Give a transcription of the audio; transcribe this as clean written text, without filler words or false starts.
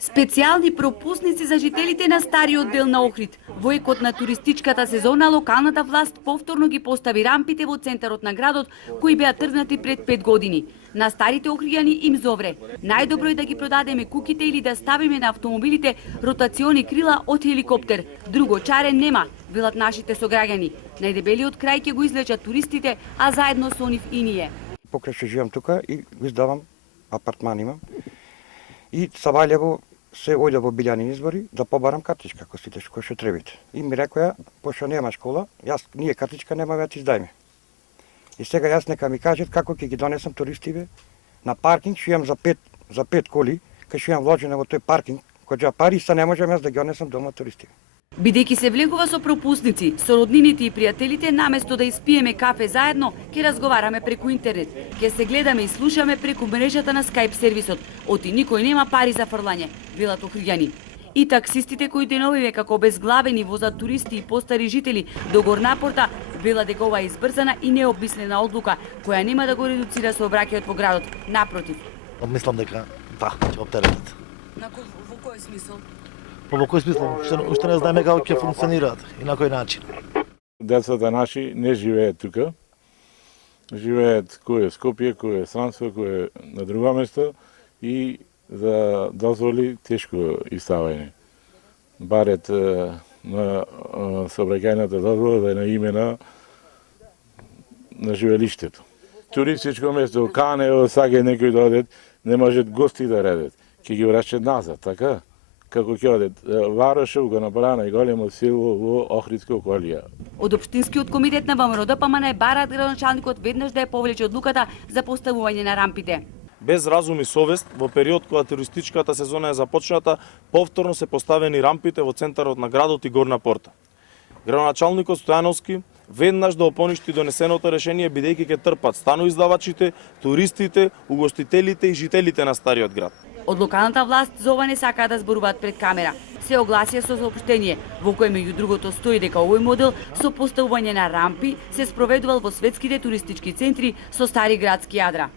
Специјални пропусници за жителите на стариот дел на Охрид. Во екот на туристичката сезона, локалната власт повторно ги постави рампите во центарот на градот, кои беа тргнати пред 5 години. На старите охријани им зовре: најдобро е да ги продадеме куките или да ставиме на автомобилите ротациони крила од хеликоптер. Друго чаре нема, велат нашите сограѓани. Најдебелиот крај ќе го излечат туристите, а заедно со нив и ние. Покрај што живам тука и го издавам, апартман имам. И Савајлево се ојде во Билјанин избори да побарам картичка, ако сите кој што требите. И ми рекоја, пошто нема школа, ние картичка нема веќе издајме. И сега јас нека ми кажат како ќе ги донесам туристиве на паркинг, што имам за пет коли, кај што имам вложено во тој паркинг, кој пари, са не можам јас да ги донесам дома туристиве. Бидејќи се влегува со пропусници, со роднините и пријателите, наместо да испиеме кафе заедно, ќе разговараме преку интернет. Ќе се гледаме и слушаме преку мрежата на Skype сервисот. Оти никој нема пари за фрлање, велат охријани. И таксистите кои деновиве како безглавени возат туристи и постари жители до Горнапорта, велат дека ова е избрзана и необмислена одлука, која нема да го редуцира сообраќајот во градот. Напротив. Мислам дека ќе оптеретат. Во кој смисол? Во кој смисол? Уште не знаеме како ќе функционираат и на кој начин. Децата наши не живеат тука. Живеат кој е Скопје, кој е Сранско, кој е на друго место и за дозволи тешко иставање. Барет на сообраќајната дозвола да е на име на живелиштето. Туристичко место, Канево, сака некој да одат, не можат гости да редат. Ќе ги врачат назад, така? Како ќе одат Варошев го направи најголемо село во Охридска околија. Од Општинскиот комитет на ВМРО-ДПМН бараат градоначалникот веднаш да ја повлече одлуката за поставување на рампите. Без разум и совест, во период кога туристичката сезона е започната, повторно се поставени рампите во центарот на градот и Горна порта. Градоначалникот Стојановски веднаш да опоништи донесеното решение, бидејќи ќе трпат станоиздавачите, туристите, угостителите и жителите на стариот град. Од локалната власт за ова не сакаат да зборуваат пред камера. Се огласија со соопштение, во кое меѓу другото стои дека овој модел со поставување на рампи се спроведувал во светските туристички центри со стари градски јадра.